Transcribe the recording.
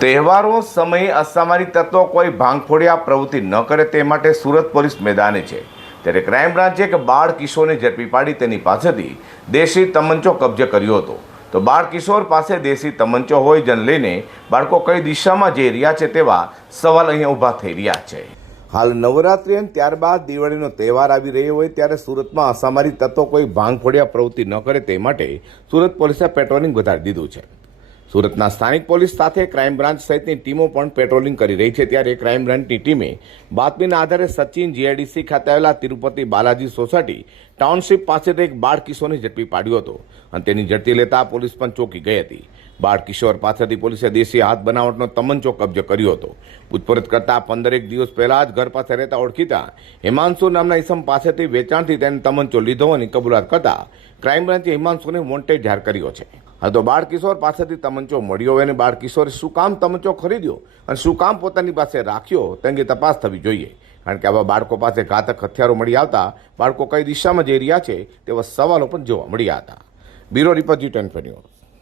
તહેવારો, સમયે, અસામાજિક તત્વો કોઈ ભાંગફોડિયા પ્રવૃત્તિ ન કરે તે માટે સુરત પોલીસ મેદાને છે. ત્યારે ક્રાઇમ બ્રાન્ચે એક બાળ કિશોરને ઝડપી પાડી તેની પાસેથી દેશી તમંચો કબજે કર્યો હતો. તો બાળ કિશોર પાસે દેશી તમંચો હોય જન લઈને બાળકો કઈ દિશામાં જઈ રહ્યા છે તેવા સવાલ અહીંયા ઊભા થઈ રહ્યા છે. હાલ નવરાત્રિ અને ત્યારબાદ દિવાળીનો તહેવાર આવી રહ્યો હોય ત્યારે સુરતમાં અસામારી તત્વો કોઈ ભાંગફોડિયા પ્રવૃત્તિ ન કરે તે માટે સુરત પોલીસે પેટ્રોલિંગ વધારી દીધું છે. સુરતના સ્થાનિક પોલીસ સાથે ક્રાઇમ બ્રાન્ચ સહિતની ટીમો પણ પેટ્રોલિંગ કરી રહી છે. ત્યારે ક્રાઇમ બ્રાન્ચની ટીમે બાતમીના આધારે સચિન જીઆઈડીસી ખાતે આવેલા તિરુપતિ બાલાજી સોસાયટી ટાઉનશીપ પાસેથી એક બાળ કિશોરને ઝડપી પાડ્યો હતો અને તેની ઝડપી લેતા પોલીસ પણ ચોકી ગઈ હતી. બાળ કિશોર પાસેથી પોલીસે દેશી હાથ બનાવટનો તમંચો કબજે કર્યો હતો. પૂછપરછ કરતા પંદરેક દિવસ પહેલા જ ઘર પાસે રહેતા ઓળખીતા હિમાંશુ નામના ઇસમ પાસેથી વેચાણથી તેને તમંચો લીધો હોવાની કબૂલાત કરતા ક્રાઇમ બ્રાન્ચે હિમાંશુને વોન્ટેડ જાહેર કર્યો છે. હા, તો બાળ કિશોર પાસેથી તમંચો મળ્યો હોય અને બાળ કિશોરે શું કામ તમંચો ખરીદ્યો અને શું કામ પોતાની પાસે રાખ્યો તે અંગે તપાસ થવી જોઈએ. કારણ કે આવા બાળકો પાસે ઘાતક હથિયારો મળી આવતા બાળકો કઈ દિશામાં જઈ રહ્યા છે તેવા સવાલો પણ જોવા મળ્યા હતા. Bureau report Zee news.